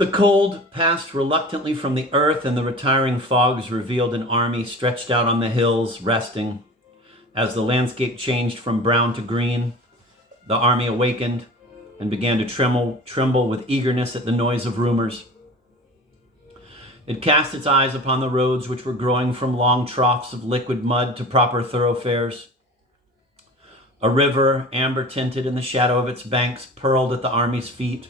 The cold passed reluctantly from the earth, and the retiring fogs revealed an army stretched out on the hills, resting. As the landscape changed from brown to green, the army awakened and began to tremble with eagerness at the noise of rumors. It cast its eyes upon the roads, which were growing from long troughs of liquid mud to proper thoroughfares. A river, amber-tinted in the shadow of its banks, purled at the army's feet.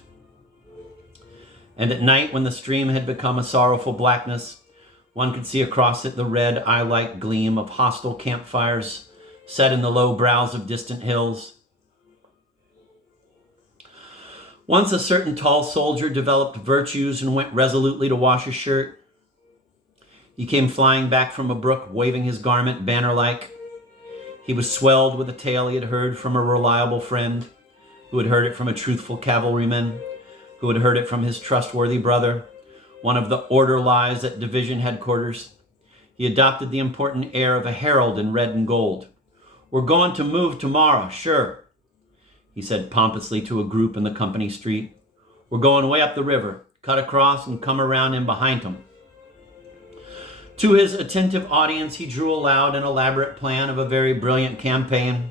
And at night, when the stream had become a sorrowful blackness, one could see across it the red eye-like gleam of hostile campfires set in the low brows of distant hills. Once a certain tall soldier developed virtues and went resolutely to wash his shirt. He came flying back from a brook, waving his garment banner-like. He was swelled with a tale he had heard from a reliable friend, who had heard it from a truthful cavalryman, who had heard it from his trustworthy brother, one of the orderlies at division headquarters. He adopted the important air of a herald in red and gold. "We're going to move tomorrow, sure," he said pompously to a group in the company street. "We're going way up the river, cut across and come around in behind 'em." To his attentive audience, he drew aloud an elaborate plan of a very brilliant campaign.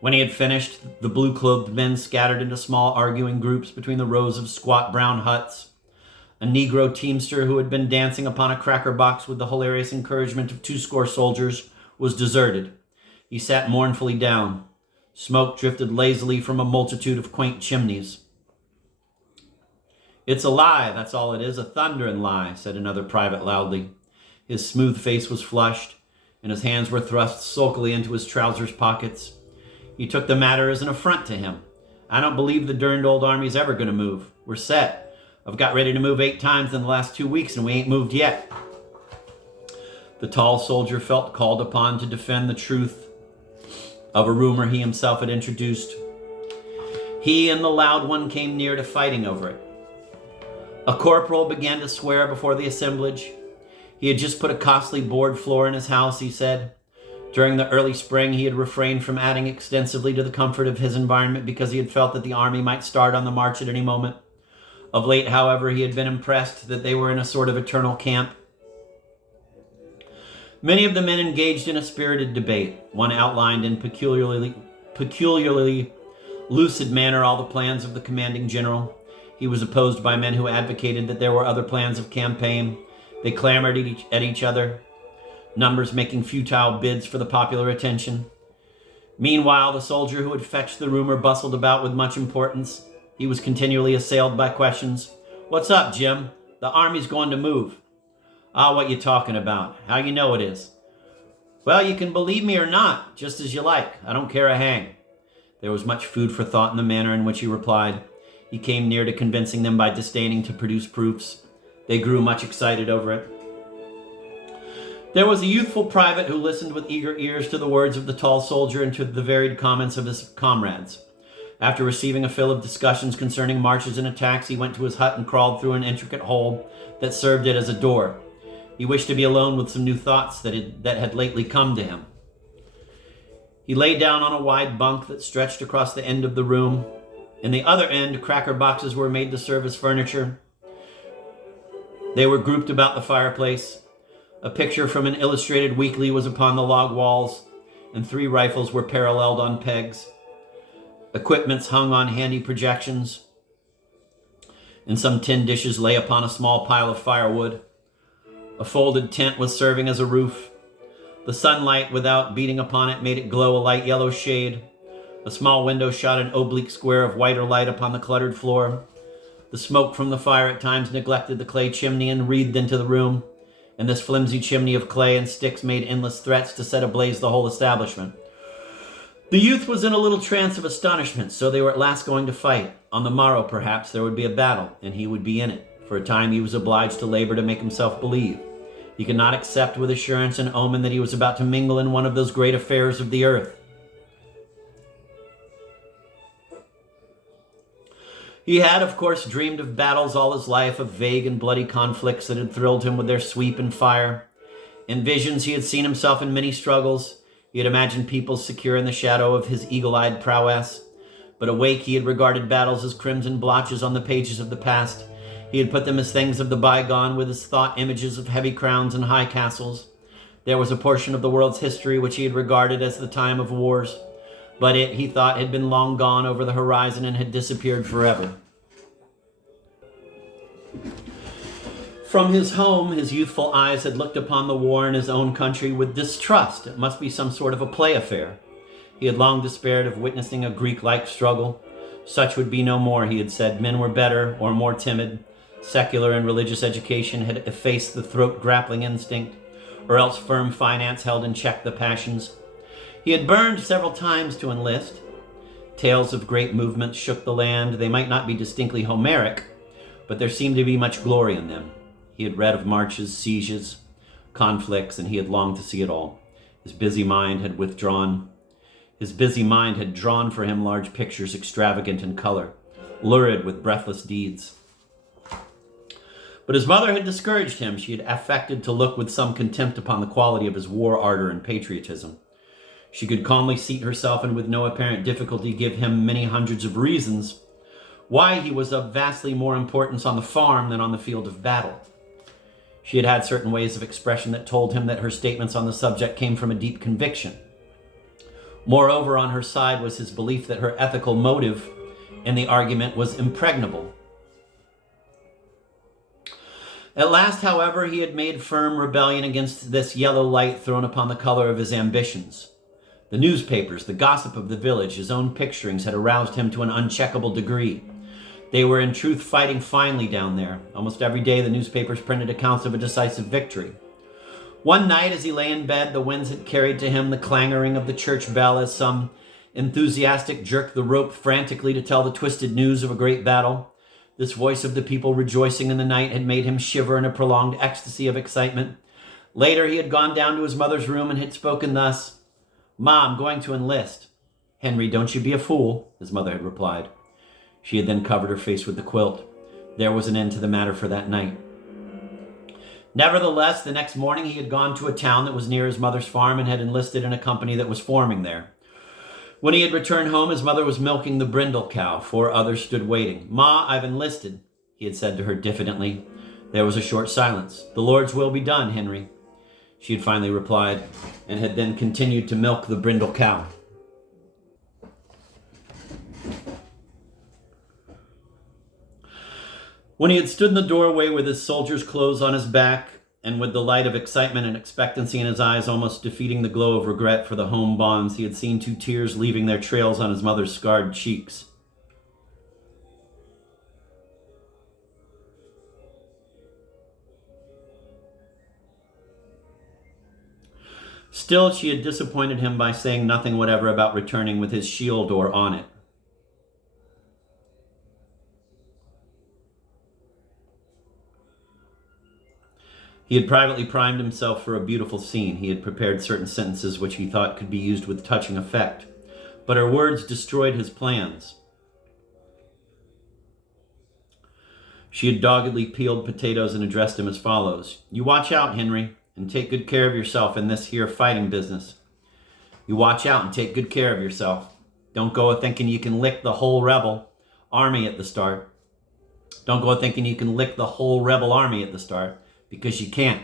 When he had finished, the blue-clothed men scattered into small arguing groups between the rows of squat brown huts. A Negro teamster who had been dancing upon a cracker box with the hilarious encouragement of 20 soldiers was deserted. He sat mournfully down. Smoke drifted lazily from a multitude of quaint chimneys. "It's a lie, that's all it is, a thundering lie," said another private loudly. His smooth face was flushed, and his hands were thrust sulkily into his trousers pockets. He took the matter as an affront to him. "I don't believe the derned old army's ever going to move. We're set. I've got ready to move 8 times in the last 2 weeks, and we ain't moved yet." The tall soldier felt called upon to defend the truth of a rumor he himself had introduced. He and the loud one came near to fighting over it. A corporal began to swear before the assemblage. He had just put a costly board floor in his house, he said. During the early spring, he had refrained from adding extensively to the comfort of his environment because he had felt that the army might start on the march at any moment. Of late, however, he had been impressed that they were in a sort of eternal camp. Many of the men engaged in a spirited debate. One outlined in peculiarly lucid manner all the plans of the commanding general. He was opposed by men who advocated that there were other plans of campaign. They clamored at each other, numbers making futile bids for the popular attention. Meanwhile, the soldier who had fetched the rumor bustled about with much importance. He was continually assailed by questions. "What's up, Jim? The army's going to move." "Ah, what you talking about? How you know it is?" "Well, you can believe me or not, just as you like. I don't care a hang." There was much food for thought in the manner in which he replied. He came near to convincing them by disdaining to produce proofs. They grew much excited over it. There was a youthful private who listened with eager ears to the words of the tall soldier and to the varied comments of his comrades. After receiving a fill of discussions concerning marches and attacks, he went to his hut and crawled through an intricate hole that served it as a door. He wished to be alone with some new thoughts that had lately come to him. He lay down on a wide bunk that stretched across the end of the room. In the other end, cracker boxes were made to serve as furniture. They were grouped about the fireplace. A picture from an illustrated weekly was upon the log walls, and 3 rifles were paralleled on pegs. Equipments hung on handy projections, and some tin dishes lay upon a small pile of firewood. A folded tent was serving as a roof. The sunlight, without beating upon it, made it glow a light yellow shade. A small window shot an oblique square of whiter light upon the cluttered floor. The smoke from the fire at times neglected the clay chimney and wreathed into the room, and this flimsy chimney of clay and sticks made endless threats to set ablaze the whole establishment. The youth was in a little trance of astonishment, so they were at last going to fight. On the morrow, perhaps, there would be a battle, and he would be in it. For a time he was obliged to labor to make himself believe. He could not accept with assurance an omen that he was about to mingle in one of those great affairs of the earth. He had, of course, dreamed of battles all his life, of vague and bloody conflicts that had thrilled him with their sweep and fire. In visions he had seen himself in many struggles. He had imagined people secure in the shadow of his eagle-eyed prowess. But awake he had regarded battles as crimson blotches on the pages of the past. He had put them as things of the bygone, with his thought images of heavy crowns and high castles. There was a portion of the world's history which he had regarded as the time of wars, but it, he thought, had been long gone over the horizon and had disappeared forever. From his home, his youthful eyes had looked upon the war in his own country with distrust. It must be some sort of a play affair. He had long despaired of witnessing a Greek-like struggle. Such would be no more, he had said. Men were better or more timid. Secular and religious education had effaced the throat-grappling instinct, or else firm finance held in check the passions. He had burned several times to enlist. Tales of great movements shook the land. They might not be distinctly Homeric, but there seemed to be much glory in them. He had read of marches, sieges, conflicts, and he had longed to see it all. His busy mind had drawn for him large pictures, extravagant in color, lurid with breathless deeds. But his mother had discouraged him. She had affected to look with some contempt upon the quality of his war ardor and patriotism. She could calmly seat herself and with no apparent difficulty give him many hundreds of reasons why he was of vastly more importance on the farm than on the field of battle. She had had certain ways of expression that told him that her statements on the subject came from a deep conviction. Moreover, on her side was his belief that her ethical motive in the argument was impregnable. At last, however, he had made firm rebellion against this yellow light thrown upon the color of his ambitions. The newspapers, the gossip of the village, his own picturings had aroused him to an uncheckable degree. They were in truth fighting finely down there. Almost every day the newspapers printed accounts of a decisive victory. One night as he lay in bed, the winds had carried to him the clangoring of the church bell as some enthusiastic jerked the rope frantically to tell the twisted news of a great battle. This voice of the people rejoicing in the night had made him shiver in a prolonged ecstasy of excitement. Later he had gone down to his mother's room and had spoken thus: "Ma, I'm going to enlist." "Henry, don't you be a fool," his mother had replied. She had then covered her face with the quilt. There was an end to the matter for that night. Nevertheless, the next morning he had gone to a town that was near his mother's farm and had enlisted in a company that was forming there. When he had returned home, his mother was milking the brindle cow. 4 others stood waiting. "Ma, I've enlisted," he had said to her diffidently. There was a short silence. "The Lord's will be done, Henry," she had finally replied, and had then continued to milk the brindle cow. When he had stood in the doorway with his soldier's clothes on his back, and with the light of excitement and expectancy in his eyes almost defeating the glow of regret for the home bonds, he had seen 2 tears leaving their trails on his mother's scarred cheeks. Still, she had disappointed him by saying nothing whatever about returning with his shield or on it. He had privately primed himself for a beautiful scene. He had prepared certain sentences which he thought could be used with touching effect. But her words destroyed his plans. She had doggedly peeled potatoes and addressed him as follows: "You watch out, Henry, and take good care of yourself in this here fighting business. You watch out and take good care of yourself. Don't go a-thinking you can lick the whole rebel army at the start. Don't go a-thinking you can lick the whole rebel army at the start. Because you can't.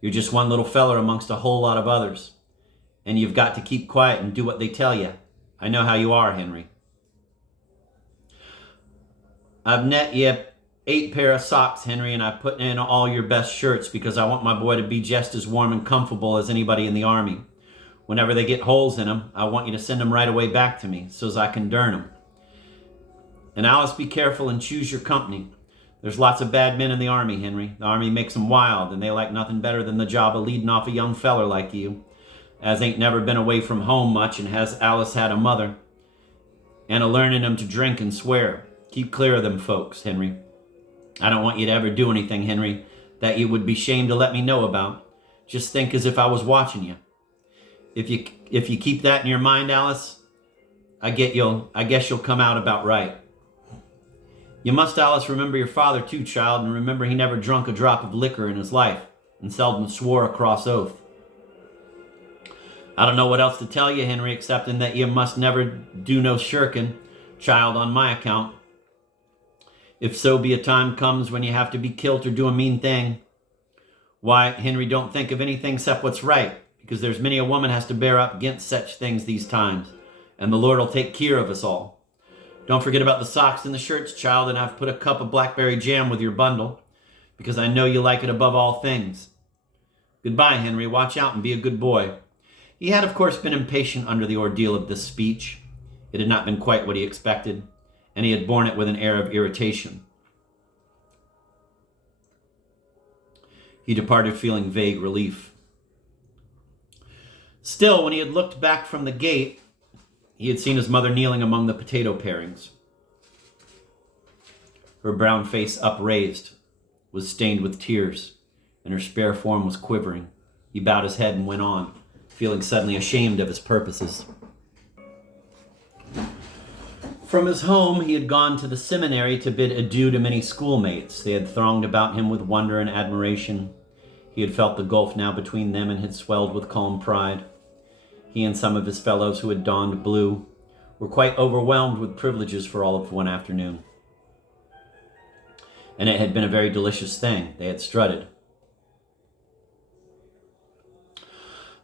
You're just one little feller amongst a whole lot of others. And you've got to keep quiet and do what they tell you. I know how you are, Henry. I've net you 8 pair of socks, Henry, and I've put in all your best shirts because I want my boy to be just as warm and comfortable as anybody in the army. Whenever they get holes in them, I want you to send them right away back to me so's I can darn them. And Alice, be careful and choose your company. There's lots of bad men in the army, Henry. The army makes them wild, and they like nothing better than the job of leading off a young feller like you, as ain't never been away from home much and has Alice had a mother, and a-learning him to drink and swear. Keep clear of them folks, Henry. I don't want you to ever do anything, Henry, that you would be shamed to let me know about. Just think as if I was watching you. If you keep that in your mind, Alice, I guess you'll come out about right. You must, Alice, remember your father too, child, and remember he never drunk a drop of liquor in his life, and seldom swore a cross oath. I don't know what else to tell you, Henry, excepting that you must never do no shirking, child, on my account. If so be a time comes when you have to be killed or do a mean thing, why, Henry, don't think of anything except what's right, because there's many a woman has to bear up against such things these times, and the Lord will take care of us all. Don't forget about the socks and the shirts, child, and I've put a cup of blackberry jam with your bundle, because I know you like it above all things. Goodbye, Henry. Watch out and be a good boy. He had, of course, been impatient under the ordeal of this speech. It had not been quite what he expected, and he had borne it with an air of irritation. He departed feeling vague relief. Still, when he had looked back from the gate, he had seen his mother kneeling among the potato parings. Her brown face upraised was stained with tears, and her spare form was quivering. He bowed his head and went on, feeling suddenly ashamed of his purposes. From his home, he had gone to the seminary to bid adieu to many schoolmates. They had thronged about him with wonder and admiration. He had felt the gulf now between them and had swelled with calm pride. He and some of his fellows who had donned blue were quite overwhelmed with privileges for all of one afternoon. And it had been a very delicious thing. They had strutted.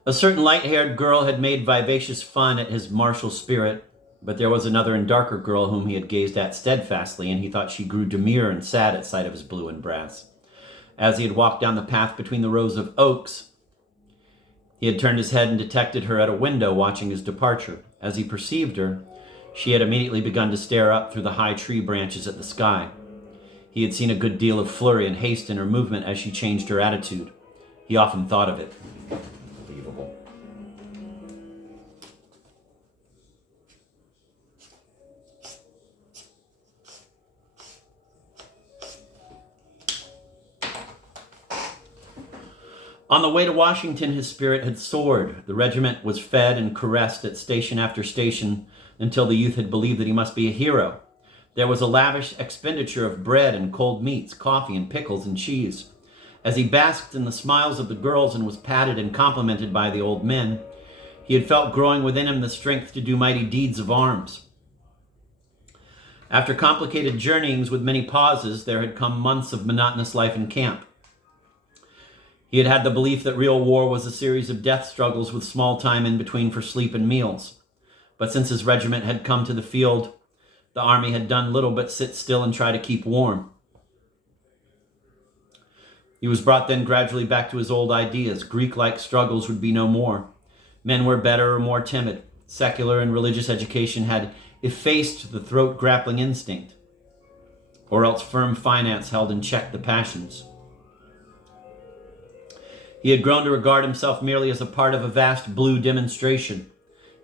A certain light-haired girl had made vivacious fun at his martial spirit, but there was another and darker girl whom he had gazed at steadfastly, and he thought she grew demure and sad at sight of his blue and brass. As he had walked down the path between the rows of oaks, he had turned his head and detected her at a window watching his departure. As he perceived her, she had immediately begun to stare up through the high tree branches at the sky. He had seen a good deal of flurry and haste in her movement as she changed her attitude. He often thought of it. Unbelievable. On the way to Washington, his spirit had soared. The regiment was fed and caressed at station after station until the youth had believed that he must be a hero. There was a lavish expenditure of bread and cold meats, coffee and pickles and cheese. As he basked in the smiles of the girls and was patted and complimented by the old men, he had felt growing within him the strength to do mighty deeds of arms. After complicated journeyings with many pauses, there had come months of monotonous life in camp. He had had the belief that real war was a series of death struggles with small time in between for sleep and meals. But since his regiment had come to the field, the army had done little but sit still and try to keep warm. He was brought then gradually back to his old ideas. Greek-like struggles would be no more. Men were better or more timid. Secular and religious education had effaced the throat-grappling instinct, or else firm finance held in check the passions. He had grown to regard himself merely as a part of a vast blue demonstration.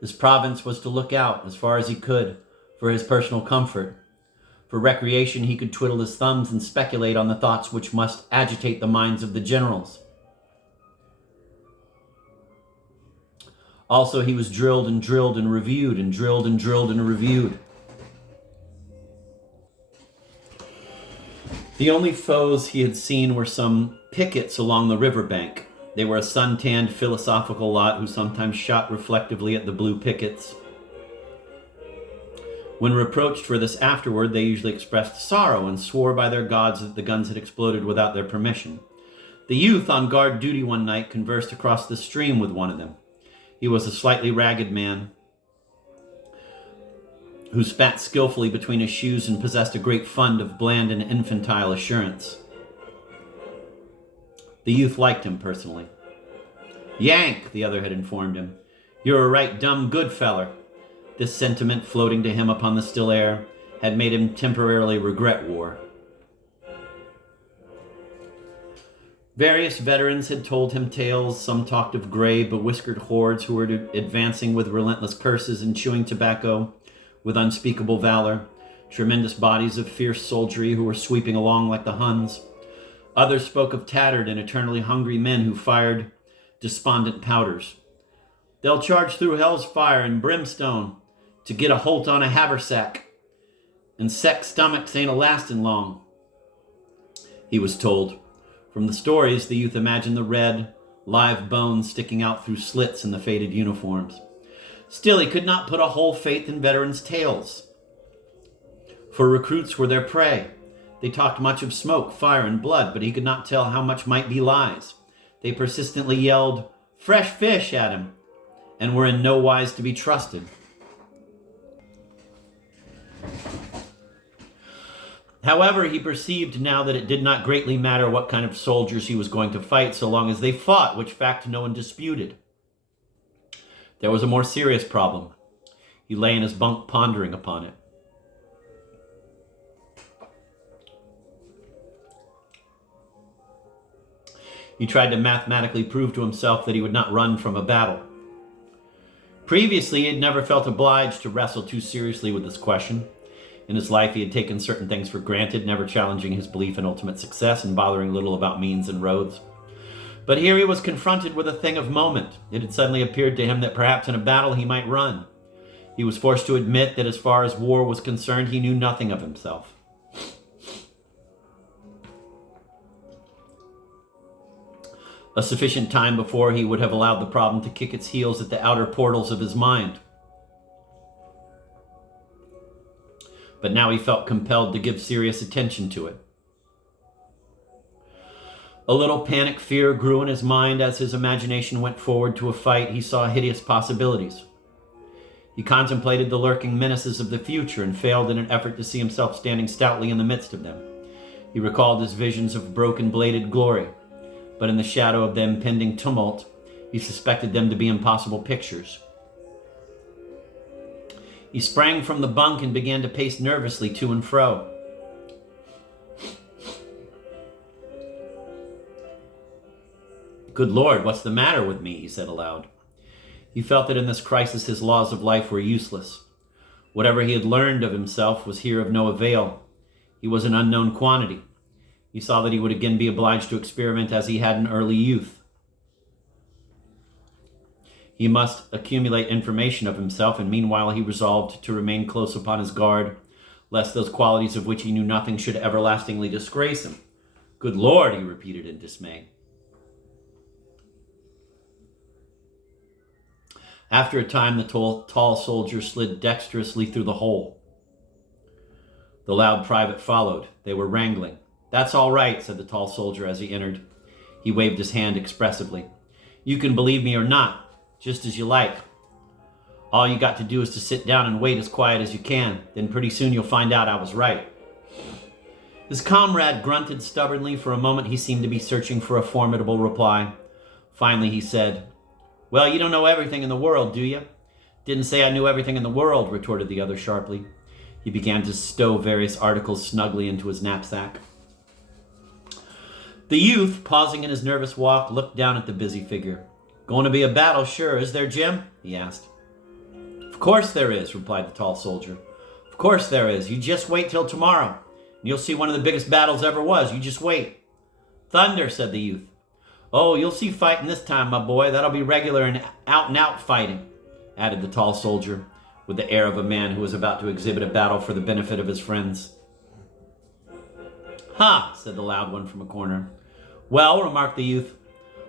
His province was to look out, as far as he could, for his personal comfort. For recreation, he could twiddle his thumbs and speculate on the thoughts which must agitate the minds of the generals. Also, he was drilled and drilled and reviewed and drilled and drilled and reviewed. The only foes he had seen were some pickets along the riverbank. They were a sun-tanned, philosophical lot who sometimes shot reflectively at the blue pickets. When reproached for this afterward, they usually expressed sorrow and swore by their gods that the guns had exploded without their permission. The youth on guard duty one night conversed across the stream with one of them. He was a slightly ragged man who spat skillfully between his shoes and possessed a great fund of bland and infantile assurance. The youth liked him personally. "Yank," the other had informed him. "You're a right dumb good feller." This sentiment, floating to him upon the still air, had made him temporarily regret war. Various veterans had told him tales. Some talked of gray, bewhiskered hordes who were advancing with relentless curses and chewing tobacco with unspeakable valor. Tremendous bodies of fierce soldiery who were sweeping along like the Huns. Others spoke of tattered and eternally hungry men who fired despondent powders. "They'll charge through hell's fire and brimstone to get a holt on a haversack, and seck stomachs ain't a-lastin' long," he was told. From the stories, the youth imagined the red, live bones sticking out through slits in the faded uniforms. Still, he could not put a whole faith in veterans' tales, for recruits were their prey. They talked much of smoke, fire, and blood, but he could not tell how much might be lies. They persistently yelled, "Fresh fish," at him, and were in no wise to be trusted. However, he perceived now that it did not greatly matter what kind of soldiers he was going to fight, so long as they fought, which fact no one disputed. There was a more serious problem. He lay in his bunk pondering upon it. He tried to mathematically prove to himself that he would not run from a battle. Previously, he had never felt obliged to wrestle too seriously with this question. In his life, he had taken certain things for granted, never challenging his belief in ultimate success and bothering little about means and roads. But here he was confronted with a thing of moment. It had suddenly appeared to him that perhaps in a battle he might run. He was forced to admit that as far as war was concerned, he knew nothing of himself. A sufficient time before, he would have allowed the problem to kick its heels at the outer portals of his mind. But now he felt compelled to give serious attention to it. A little panic fear grew in his mind as his imagination went forward to a fight. He saw hideous possibilities. He contemplated the lurking menaces of the future and failed in an effort to see himself standing stoutly in the midst of them. He recalled his visions of broken-bladed glory, but in the shadow of the impending tumult, he suspected them to be impossible pictures. He sprang from the bunk and began to pace nervously to and fro. "Good Lord, what's the matter with me?" he said aloud. He felt that in this crisis his laws of life were useless. Whatever he had learned of himself was here of no avail. He was an unknown quantity. He saw that he would again be obliged to experiment as he had in early youth. He must accumulate information of himself, and meanwhile he resolved to remain close upon his guard, lest those qualities of which he knew nothing should everlastingly disgrace him. "Good Lord," he repeated in dismay. After a time, the tall soldier slid dexterously through the hole. The loud private followed. They were wrangling. "That's all right," said the tall soldier as he entered. He waved his hand expressively. "You can believe me or not, just as you like. All you got to do is to sit down and wait as quiet as you can. Then pretty soon you'll find out I was right." His comrade grunted stubbornly. For a moment he seemed to be searching for a formidable reply. Finally he said, "Well, you don't know everything in the world, do you?" "Didn't say I knew everything in the world," retorted the other sharply. He began to stow various articles snugly into his knapsack. The youth, pausing in his nervous walk, looked down at the busy figure. "Going to be a battle, sure, is there, Jim?" he asked. "Of course there is," replied the tall soldier. "Of course there is. You just wait till tomorrow, and you'll see one of the biggest battles ever was. You just wait." "Thunder," said the youth. "Oh, you'll see fighting this time, my boy. That'll be regular and out fighting," added the tall soldier, with the air of a man who was about to exhibit a battle for the benefit of his friends. "Ha," said the loud one from a corner. "Well," remarked the youth,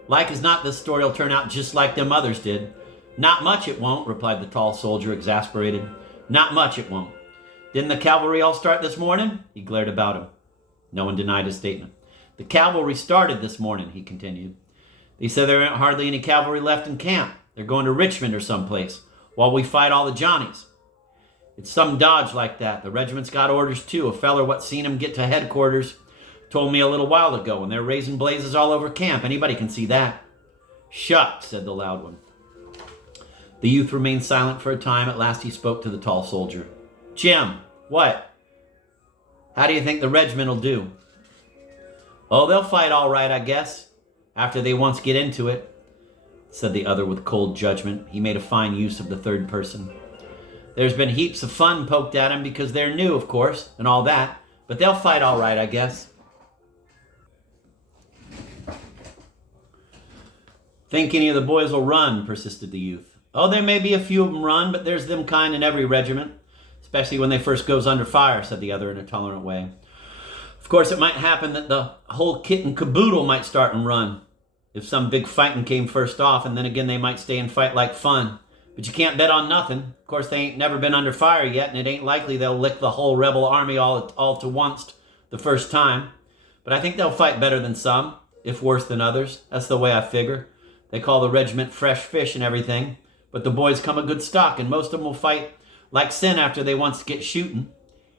"like as not this story'll turn out just like them others did." "Not much it won't," replied the tall soldier, exasperated. "Not much it won't. Didn't the cavalry all start this morning?" He glared about him. No one denied his statement. "The cavalry started this morning," he continued. "They said there ain't hardly any cavalry left in camp. They're going to Richmond or someplace, while we fight all the Johnnies. It's some dodge like that. The regiment's got orders too. A feller what seen 'em get to headquarters told me a little while ago, and they're raising blazes all over camp. Anybody can see that." "Shucks," said the loud one. The youth remained silent for a time. At last he spoke to the tall soldier. "Jim, what? How do you think the regiment'll do?" "Oh, they'll fight all right, I guess, after they once get into it," said the other with cold judgment. He made a fine use of the third person. "There's been heaps of fun poked at 'em because they're new, of course, and all that, but they'll fight all right, I guess." "Think any of the boys will run?" persisted the youth. "Oh, there may be a few of them run, but there's them kind in every regiment, especially when they first goes under fire," said the other in a tolerant way. "Of course, it might happen that the whole kit and caboodle might start and run, if some big fighting came first off, and then again they might stay and fight like fun. But you can't bet on nothing. Of course, they ain't never been under fire yet, and it ain't likely they'll lick the whole rebel army all to once the first time, but I think they'll fight better than some, if worse than others. That's the way I figure. They call the regiment fresh fish and everything, but the boys come of good stock, and most of them will fight like sin after they once get shooting,"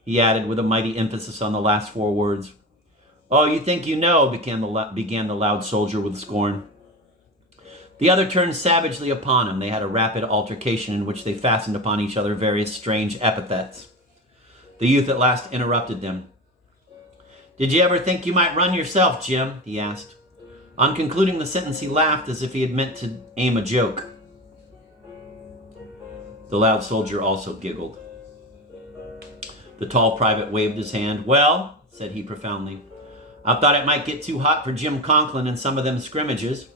he added with a mighty emphasis on the last 4 words. "Oh, you think you know," began the loud soldier with scorn. The other turned savagely upon him. They had a rapid altercation in which they fastened upon each other various strange epithets. The youth at last interrupted them. "Did you ever think you might run yourself, Jim?" he asked. On concluding the sentence, he laughed as if he had meant to aim a joke. The loud soldier also giggled. The tall private waved his hand. "Well," said he profoundly, "I thought it might get too hot for Jim Conklin in some of them scrimmages.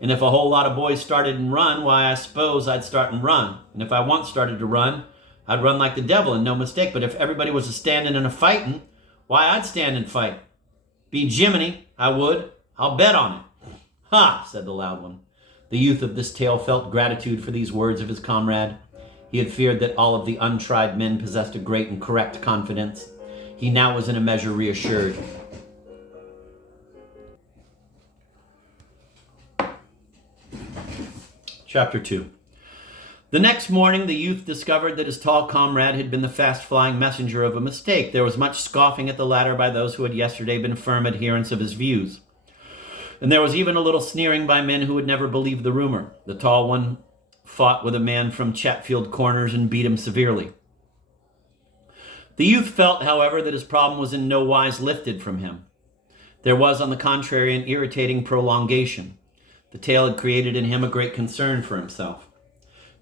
And if a whole lot of boys started and run, why, I suppose I'd start and run. And if I once started to run, I'd run like the devil and no mistake. But if everybody was a standing and a fighting, why, I'd stand and fight. Be Jiminy, I would. I'll bet on it." "Ha," said the loud one. The youth of this tale felt gratitude for these words of his comrade. He had feared that all of the untried men possessed a great and correct confidence. He now was in a measure reassured. Chapter 2. The next morning, the youth discovered that his tall comrade had been the fast-flying messenger of a mistake. There was much scoffing at the latter by those who had yesterday been firm adherents of his views. And there was even a little sneering by men who would never believe the rumor. The tall one fought with a man from Chatfield Corners and beat him severely. The youth felt, however, that his problem was in no wise lifted from him. There was, on the contrary, an irritating prolongation. The tale had created in him a great concern for himself.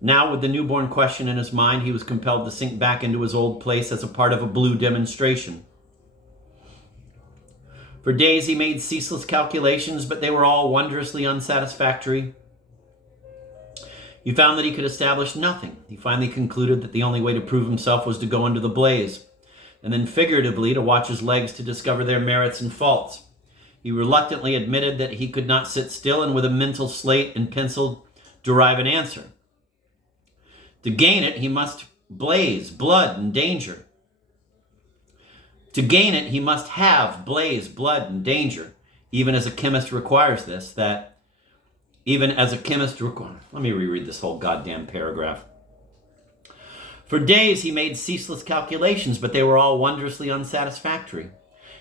Now, with the newborn question in his mind, he was compelled to sink back into his old place as a part of a blue demonstration. For days he made ceaseless calculations, but they were all wondrously unsatisfactory. He found that he could establish nothing. He finally concluded that the only way to prove himself was to go into the blaze, and then figuratively to watch his legs to discover their merits and faults. He reluctantly admitted that he could not sit still and with a mental slate and pencil derive an answer. To gain it, he must blaze blood and danger. To gain it, he must have blaze, blood, and danger, even as a chemist requires this, Let me reread this whole goddamn paragraph. For days he made ceaseless calculations, but they were all wondrously unsatisfactory.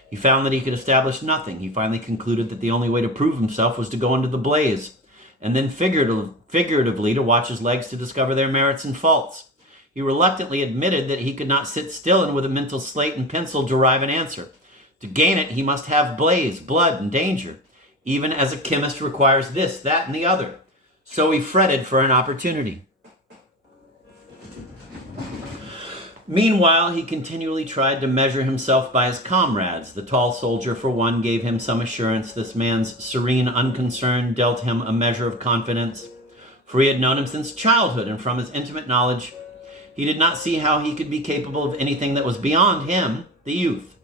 He found that he could establish nothing. He finally concluded that the only way to prove himself was to go into the blaze, and then figuratively to watch his legs to discover their merits and faults. He reluctantly admitted that he could not sit still and with a mental slate and pencil derive an answer. To gain it, he must have blaze, blood, and danger, even as a chemist requires this, that, and the other. So he fretted for an opportunity. Meanwhile, he continually tried to measure himself by his comrades. The tall soldier, for one, gave him some assurance. This man's serene unconcern dealt him a measure of confidence, for he had known him since childhood, and from his intimate knowledge, he did not see how he could be capable of anything that was beyond him, the youth.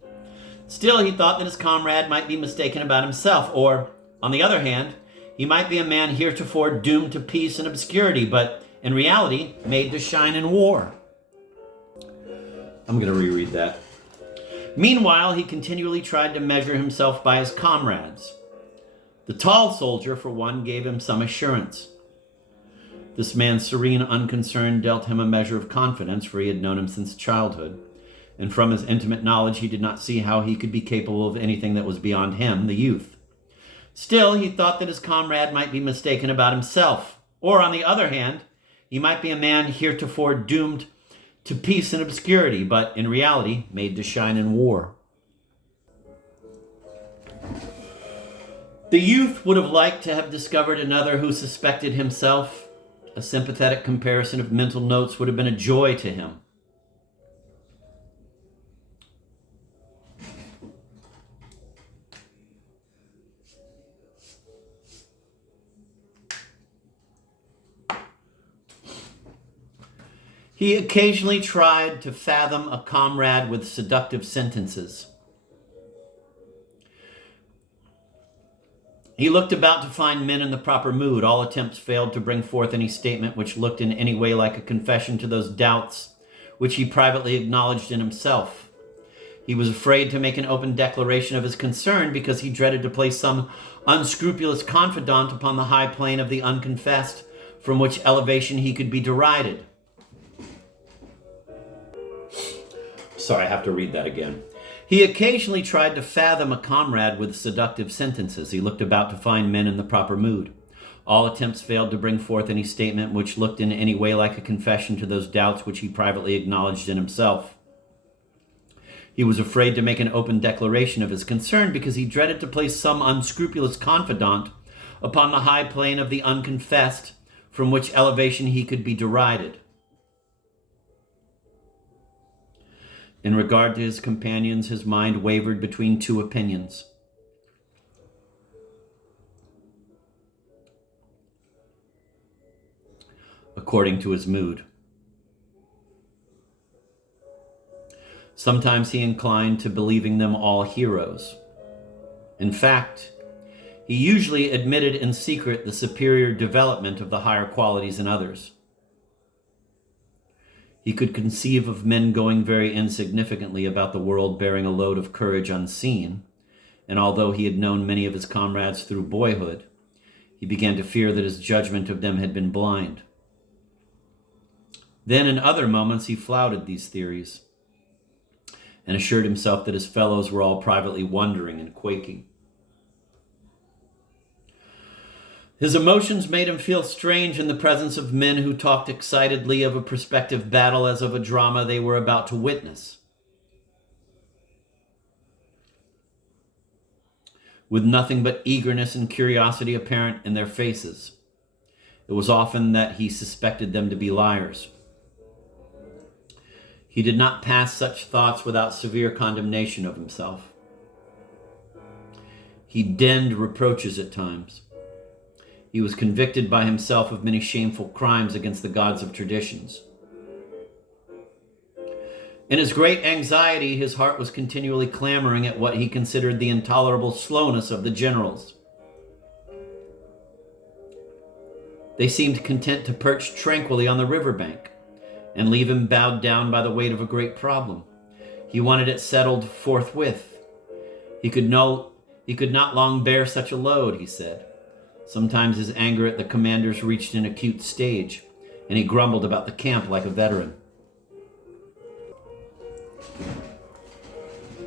Still, he thought that his comrade might be mistaken about himself, or, on the other hand, he might be a man heretofore doomed to peace and obscurity, but in reality made to shine in war. I'm going to reread that. Meanwhile, he continually tried to measure himself by his comrades. The tall soldier, for one, gave him some assurance. This man's serene unconcern dealt him a measure of confidence, for he had known him since childhood, and from his intimate knowledge he did not see how he could be capable of anything that was beyond him, the youth. Still, he thought that his comrade might be mistaken about himself, or, on the other hand, he might be a man heretofore doomed to peace and obscurity, but in reality made to shine in war. The youth would have liked to have discovered another who suspected himself. A sympathetic comparison of mental notes would have been a joy to him. He occasionally tried to fathom a comrade with seductive sentences. He looked about to find men in the proper mood. All attempts failed to bring forth any statement which looked in any way like a confession to those doubts which he privately acknowledged in himself. He was afraid to make an open declaration of his concern because he dreaded to place some unscrupulous confidant upon the high plane of the unconfessed, from which elevation he could be derided. Sorry, I have to read that again. He occasionally tried to fathom a comrade with seductive sentences. He looked about to find men in the proper mood. All attempts failed to bring forth any statement which looked in any way like a confession to those doubts which he privately acknowledged in himself. He was afraid to make an open declaration of his concern because he dreaded to place some unscrupulous confidant upon the high plane of the unconfessed, from which elevation he could be derided. In regard to his companions, his mind wavered between two opinions. According to his mood. Sometimes he inclined to believing them all heroes. In fact, he usually admitted in secret the superior development of the higher qualities in others. He could conceive of men going very insignificantly about the world, bearing a load of courage unseen, and although he had known many of his comrades through boyhood, he began to fear that his judgment of them had been blind. Then in other moments he flouted these theories and assured himself that his fellows were all privately wondering and quaking. His emotions made him feel strange in the presence of men who talked excitedly of a prospective battle as of a drama they were about to witness, with nothing but eagerness and curiosity apparent in their faces. It was often that he suspected them to be liars. He did not pass such thoughts without severe condemnation of himself. He denned reproaches at times. He was convicted by himself of many shameful crimes against the gods of traditions. In his great anxiety, his heart was continually clamoring at what he considered the intolerable slowness of the generals. They seemed content to perch tranquilly on the riverbank and leave him bowed down by the weight of a great problem. He wanted it settled forthwith. He could not long bear such a load, he said. Sometimes his anger at the commanders reached an acute stage, and he grumbled about the camp like a veteran.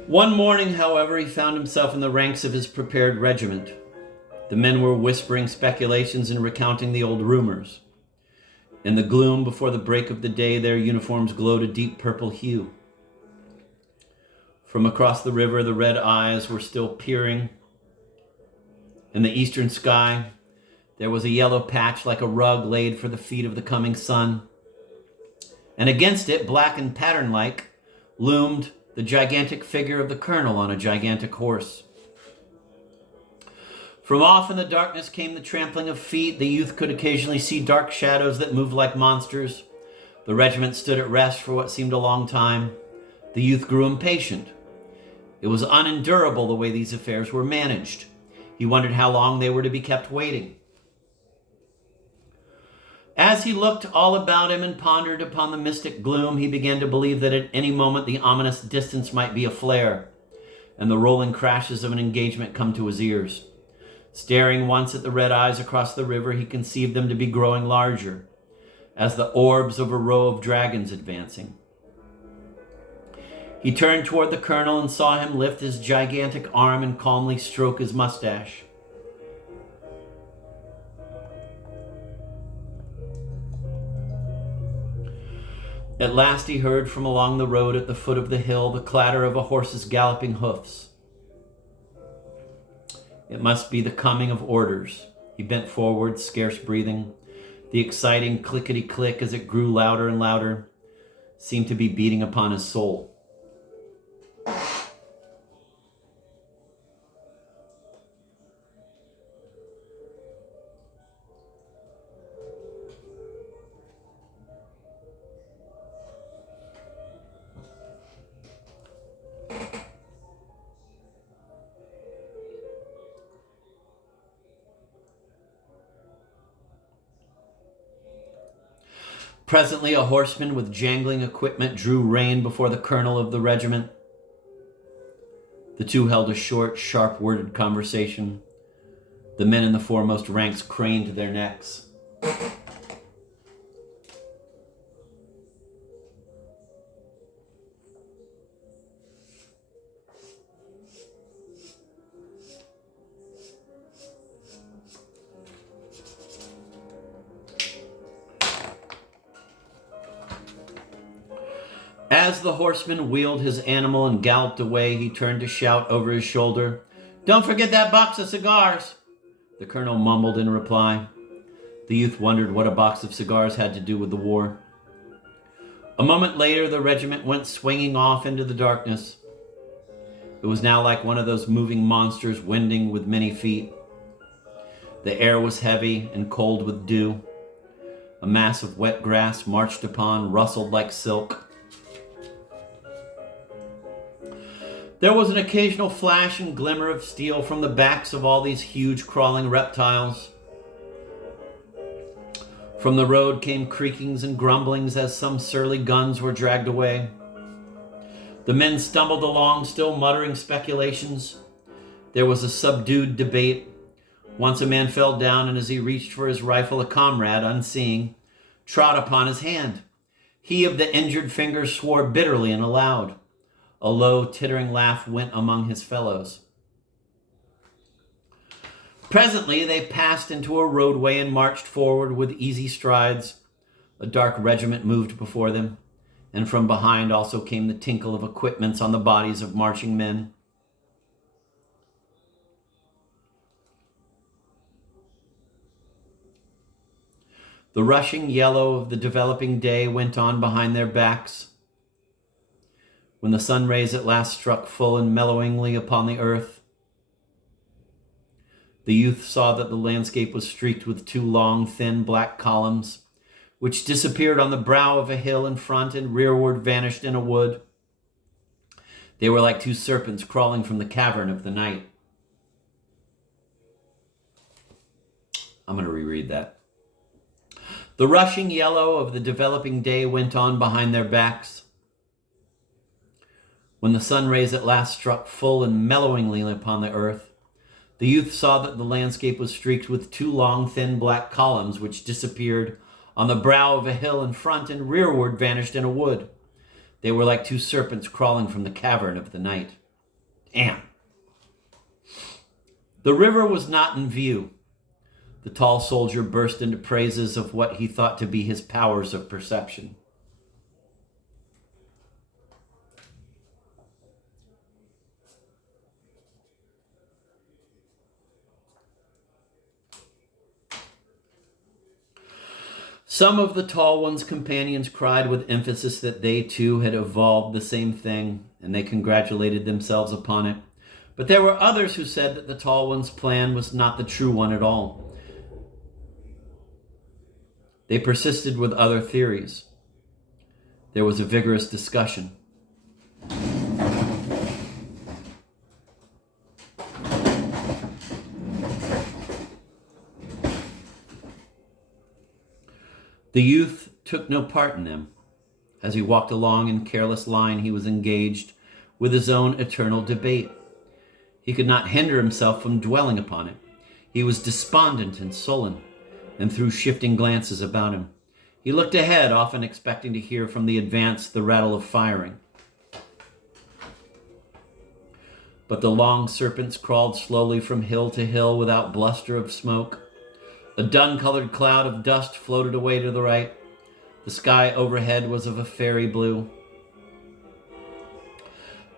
One morning, however, he found himself in the ranks of his prepared regiment. The men were whispering speculations and recounting the old rumors. In the gloom before the break of the day, their uniforms glowed a deep purple hue. From across the river, the red eyes were still peering. In the eastern sky, there was a yellow patch like a rug laid for the feet of the coming sun. And against it, black and pattern-like, loomed the gigantic figure of the colonel on a gigantic horse. From off in the darkness came the trampling of feet. The youth could occasionally see dark shadows that moved like monsters. The regiment stood at rest for what seemed a long time. The youth grew impatient. It was unendurable the way these affairs were managed. He wondered how long they were to be kept waiting. As he looked all about him and pondered upon the mystic gloom, he began to believe that at any moment the ominous distance might be aflare, and the rolling crashes of an engagement come to his ears. Staring once at the red eyes across the river, he conceived them to be growing larger, as the orbs of a row of dragons advancing. He turned toward the colonel and saw him lift his gigantic arm and calmly stroke his mustache. At last he heard from along the road at the foot of the hill the clatter of a horse's galloping hoofs. It must be the coming of orders. He bent forward, scarce breathing. The exciting clickety-click, as it grew louder and louder, seemed to be beating upon his soul. Presently, a horseman with jangling equipment drew rein before the colonel of the regiment. The two held a short, sharp-worded conversation. The men in the foremost ranks craned their necks. As the horseman wheeled his animal and galloped away, he turned to shout over his shoulder, "Don't forget that box of cigars!" The colonel mumbled in reply. The youth wondered what a box of cigars had to do with the war. A moment later, the regiment went swinging off into the darkness. It was now like one of those moving monsters wending with many feet. The air was heavy and cold with dew. A mass of wet grass marched upon rustled like silk. There was an occasional flash and glimmer of steel from the backs of all these huge crawling reptiles. From the road came creakings and grumblings as some surly guns were dragged away. The men stumbled along, still muttering speculations. There was a subdued debate. Once a man fell down, and as he reached for his rifle, a comrade, unseeing, trod upon his hand. He of the injured finger swore bitterly and aloud. A low, tittering laugh went among his fellows. Presently, they passed into a roadway and marched forward with easy strides. A dark regiment moved before them, and from behind also came the tinkle of equipments on the bodies of marching men. The rushing yellow of the developing day went on behind their backs. When the sun rays at last struck full and mellowingly upon the earth, the youth saw that the landscape was streaked with two long, thin, black columns, which disappeared on the brow of a hill in front and rearward vanished in a wood. They were like two serpents crawling from the cavern of the night. I'm going to reread that. The rushing yellow of the developing day went on behind their backs. When the sun rays at last struck full and mellowingly upon the earth, the youth saw that the landscape was streaked with two long, thin, black columns which disappeared on the brow of a hill in front and rearward vanished in a wood. They were like two serpents crawling from the cavern of the night. Damn. The river was not in view. The tall soldier burst into praises of what he thought to be his powers of perception. Some of the tall one's companions cried with emphasis that they too had evolved the same thing, and they congratulated themselves upon it. But there were others who said that the tall one's plan was not the true one at all. They persisted with other theories. There was a vigorous discussion. The youth took no part in them. As he walked along in careless line, he was engaged with his own eternal debate. He could not hinder himself from dwelling upon it. He was despondent and sullen, and threw shifting glances about him. He looked ahead, often expecting to hear from the advance the rattle of firing. But the long serpents crawled slowly from hill to hill without bluster of smoke. A dun-colored cloud of dust floated away to the right. The sky overhead was of a fairy blue.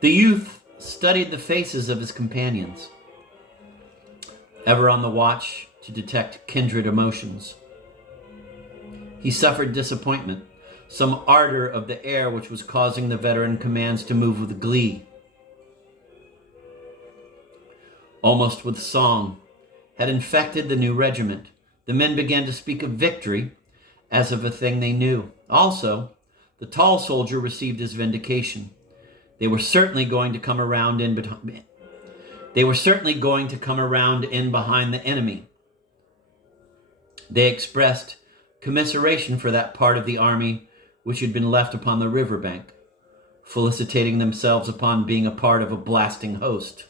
The youth studied the faces of his companions, ever on the watch to detect kindred emotions. He suffered disappointment, some ardor of the air which was causing the veteran commands to move with glee. Almost with song, had infected the new regiment. The men began to speak of victory as of a thing they knew. Also, the tall soldier received his vindication. They were certainly going to come around in behind the enemy. They expressed commiseration for that part of the army which had been left upon the riverbank. felicitating themselves upon being a part of a blasting host.